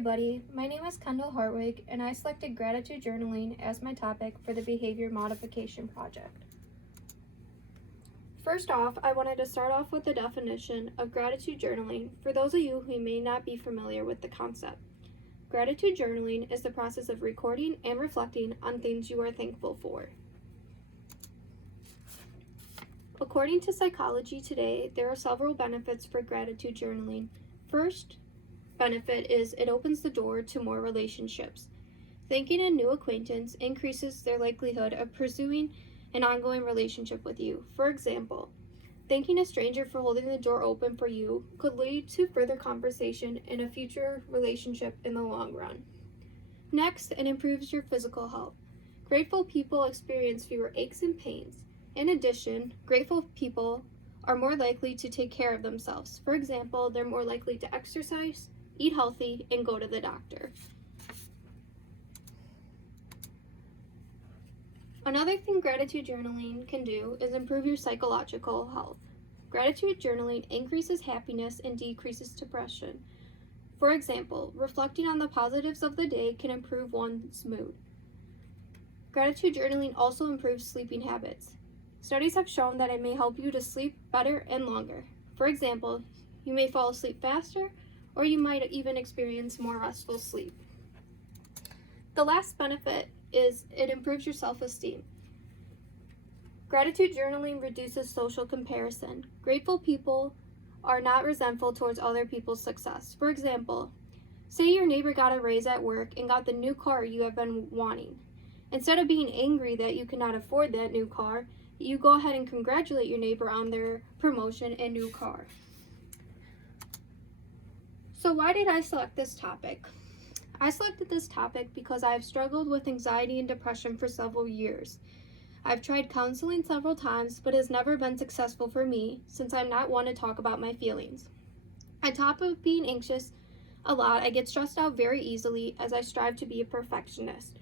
everybody, my name is Kendall Hartwig and I selected gratitude journaling as my topic for the behavior modification project. First off, I wanted to start off with the definition of gratitude journaling for those of you who may not be familiar with the concept. Gratitude journaling is the process of recording and reflecting on things you are thankful for. According to Psychology Today, there are several benefits for gratitude journaling. First benefit is it opens the door to more relationships. Thanking a new acquaintance increases their likelihood of pursuing an ongoing relationship with you. For example, thanking a stranger for holding the door open for you could lead to further conversation in a future relationship in the long run. Next, it improves your physical health. Grateful people experience fewer aches and pains. In addition, grateful people are more likely to take care of themselves. For example, they're more likely to exercise, eat healthy, and go to the doctor. Another thing gratitude journaling can do is improve your psychological health. Gratitude journaling increases happiness and decreases depression. For example, reflecting on the positives of the day can improve one's mood. Gratitude journaling also improves sleeping habits. Studies have shown that it may help you to sleep better and longer. For example, you may fall asleep faster, or you might even experience more restful sleep. The last benefit is it improves your self-esteem. Gratitude journaling reduces social comparison. Grateful people are not resentful towards other people's success. For example, say your neighbor got a raise at work and got the new car you have been wanting. Instead of being angry that you cannot afford that new car, you go ahead and congratulate your neighbor on their promotion and new car. So why did I select this topic? I selected this topic because I have struggled with anxiety and depression for several years. I've tried counseling several times, but it has never been successful for me since I'm not one to talk about my feelings. On top of being anxious a lot, I get stressed out very easily as I strive to be a perfectionist.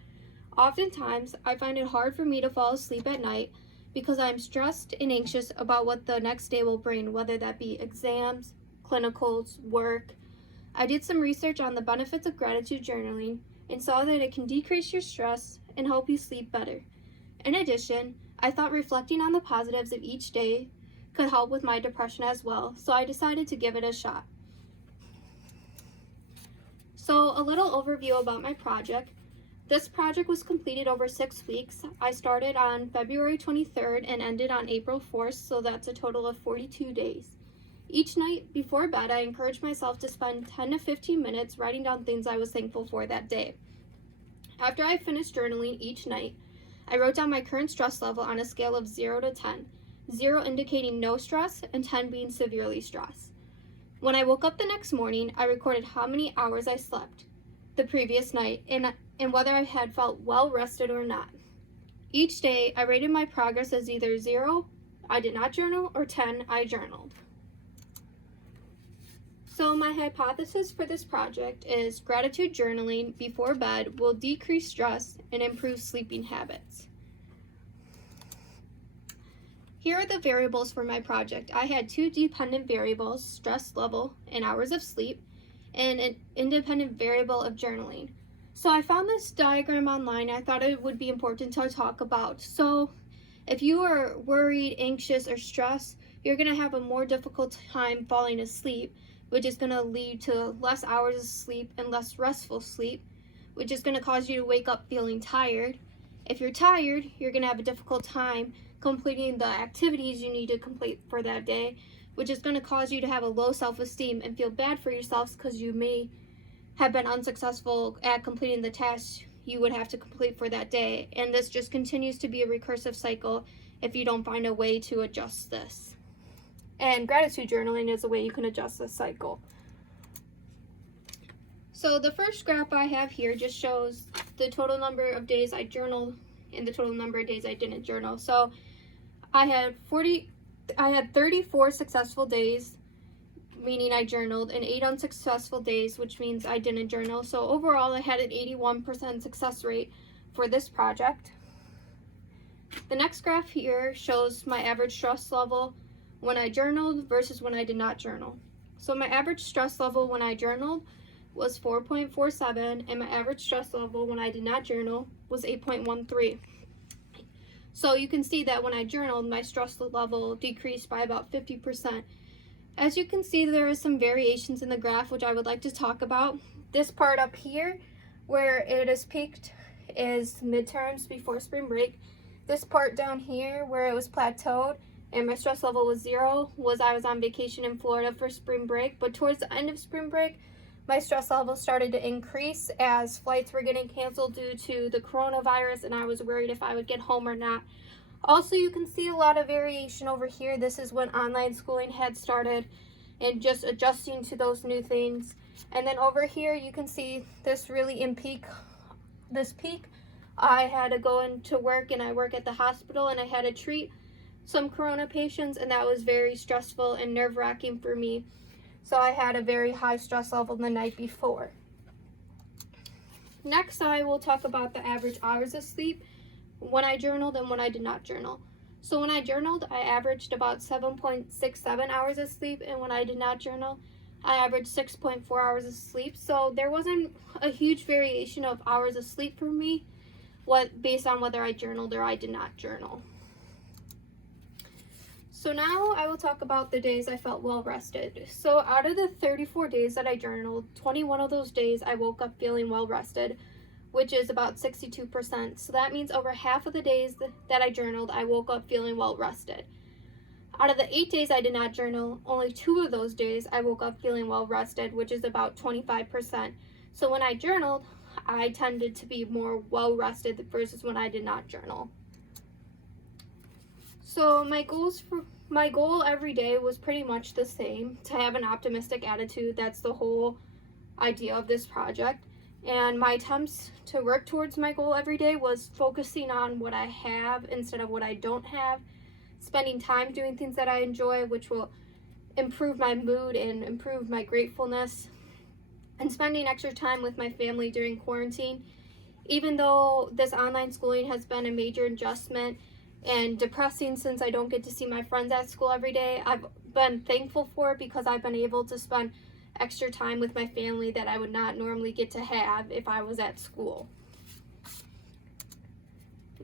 Oftentimes, I find it hard for me to fall asleep at night because I'm stressed and anxious about what the next day will bring, whether that be exams, clinicals, work. I did some research on the benefits of gratitude journaling and saw that it can decrease your stress and help you sleep better. In addition, I thought reflecting on the positives of each day could help with my depression as well, so I decided to give it a shot. So a little overview about my project. This project was completed over 6 weeks. I started on February 23rd and ended on April 4th, so that's a total of 42 days. Each night before bed, I encouraged myself to spend 10 to 15 minutes writing down things I was thankful for that day. After I finished journaling each night, I wrote down my current stress level on a scale of 0 to 10, 0 indicating no stress and 10 being severely stressed. When I woke up the next morning, I recorded how many hours I slept the previous night and whether I had felt well rested or not. Each day, I rated my progress as either 0, I did not journal, or 10, I journaled. So my hypothesis for this project is gratitude journaling before bed will decrease stress and improve sleeping habits. Here are the variables for my project. I had 2 dependent variables, stress level and hours of sleep, and an independent variable of journaling. So I found this diagram online. I thought it would be important to talk about. So if you are worried, anxious, or stressed, you're going to have a more difficult time falling asleep, which is going to lead to less hours of sleep and less restful sleep, which is going to cause you to wake up feeling tired. If you're tired, you're going to have a difficult time completing the activities you need to complete for that day, which is going to cause you to have a low self-esteem and feel bad for yourselves because you may have been unsuccessful at completing the tasks you would have to complete for that day. And this just continues to be a recursive cycle if you don't find a way to adjust this. And gratitude journaling is a way you can adjust this cycle. So the first graph I have here just shows the total number of days I journaled and the total number of days I didn't journal. So I had 34 successful days, meaning I journaled, and 8 unsuccessful days, which means I didn't journal. So overall, I had an 81% success rate for this project. The next graph here shows my average stress level when I journaled versus when I did not journal. So my average stress level when I journaled was 4.47, and my average stress level when I did not journal was 8.13. So you can see that when I journaled, my stress level decreased by about 50%. As you can see, there is some variations in the graph which I would like to talk about. This part up here, where it is peaked, is midterms before spring break. This part down here, where it was plateaued and my stress level was 0, was I was on vacation in Florida for spring break. But towards the end of spring break, my stress level started to increase as flights were getting canceled due to the coronavirus, and I was worried if I would get home or not. Also, you can see a lot of variation over here. This is when online schooling had started and just adjusting to those new things. And then over here, you can see this really in peak. This peak, I had to go into work, and I work at the hospital, and I had to treat some corona patients, and that was very stressful and nerve-wracking for me. So I had a very high stress level the night before. Next, I will talk about the average hours of sleep when I journaled and when I did not journal. So when I journaled, I averaged about 7.67 hours of sleep, and when I did not journal, I averaged 6.4 hours of sleep. So there wasn't a huge variation of hours of sleep for me, based on whether I journaled or I did not journal. So now I will talk about the days I felt well rested. So out of the 34 days that I journaled, 21 of those days I woke up feeling well rested, which is about 62%. So that means over half of the days that I journaled, I woke up feeling well rested. Out of the 8 days I did not journal, only 2 of those days I woke up feeling well rested, which is about 25%. So when I journaled, I tended to be more well rested versus when I did not journal. So my goal every day was pretty much the same, to have an optimistic attitude. That's the whole idea of this project. And my attempts to work towards my goal every day was focusing on what I have instead of what I don't have, spending time doing things that I enjoy, which will improve my mood and improve my gratefulness, and spending extra time with my family during quarantine. Even though this online schooling has been a major adjustment and depressing since I don't get to see my friends at school every day, I've been thankful for it because I've been able to spend extra time with my family that I would not normally get to have if I was at school.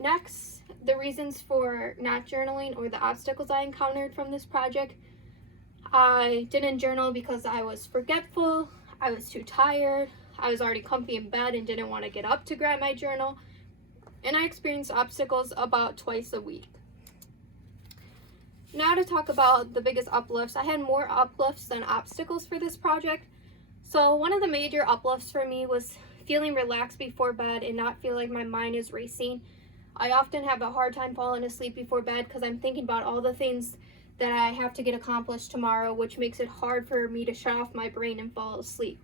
Next, the reasons for not journaling or the obstacles I encountered from this project. I didn't journal because I was forgetful, I was too tired, I was already comfy in bed and didn't want to get up to grab my journal, and I experienced obstacles about twice a week. Now to talk about the biggest uplifts. I had more uplifts than obstacles for this project. So one of the major uplifts for me was feeling relaxed before bed and not feel like my mind is racing. I often have a hard time falling asleep before bed because I'm thinking about all the things that I have to get accomplished tomorrow, which makes it hard for me to shut off my brain and fall asleep.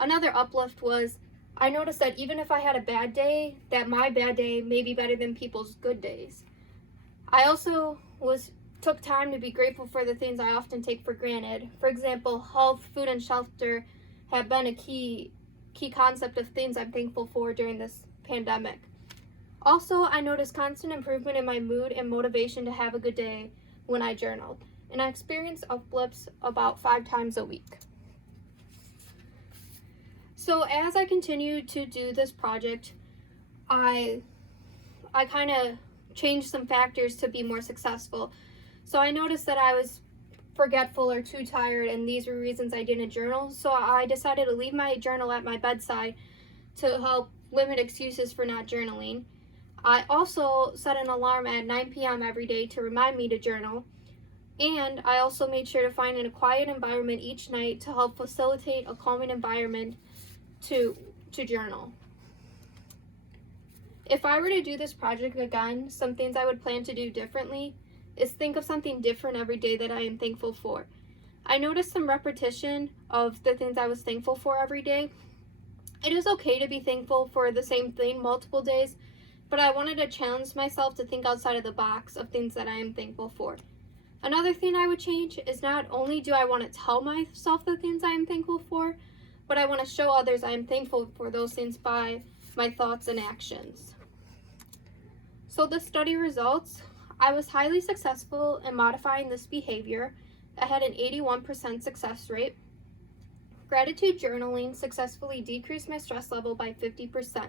Another uplift was I noticed that even if I had a bad day, that my bad day may be better than people's good days. I also took time to be grateful for the things I often take for granted. For example, health, food, and shelter have been a key concept of things I'm thankful for during this pandemic. Also, I noticed constant improvement in my mood and motivation to have a good day when I journaled, and I experienced uplifts about 5 times a week. So as I continued to do this project, I kind of changed some factors to be more successful. So I noticed that I was forgetful or too tired, and these were reasons I didn't journal. So I decided to leave my journal at my bedside to help limit excuses for not journaling. I also set an alarm at 9 p.m. every day to remind me to journal. And I also made sure to find a quiet environment each night to help facilitate a calming environment to journal. If I were to do this project again, some things I would plan to do differently is think of something different every day that I am thankful for. I noticed some repetition of the things I was thankful for every day. It is okay to be thankful for the same thing multiple days, but I wanted to challenge myself to think outside of the box of things that I am thankful for. Another thing I would change is not only do I want to tell myself the things I am thankful for, but I want to show others I am thankful for those things by my thoughts and actions. So the study results, I was highly successful in modifying this behavior. I had an 81% success rate. Gratitude journaling successfully decreased my stress level by 50%.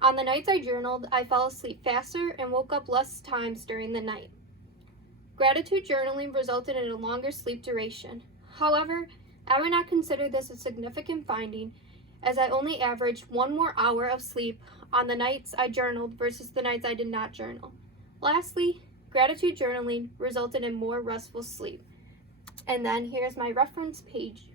On the nights I journaled, I fell asleep faster and woke up less times during the night. Gratitude journaling resulted in a longer sleep duration. However, I would not consider this a significant finding, as I only averaged 1 more hour of sleep on the nights I journaled versus the nights I did not journal. Lastly, gratitude journaling resulted in more restful sleep. And then here's my reference page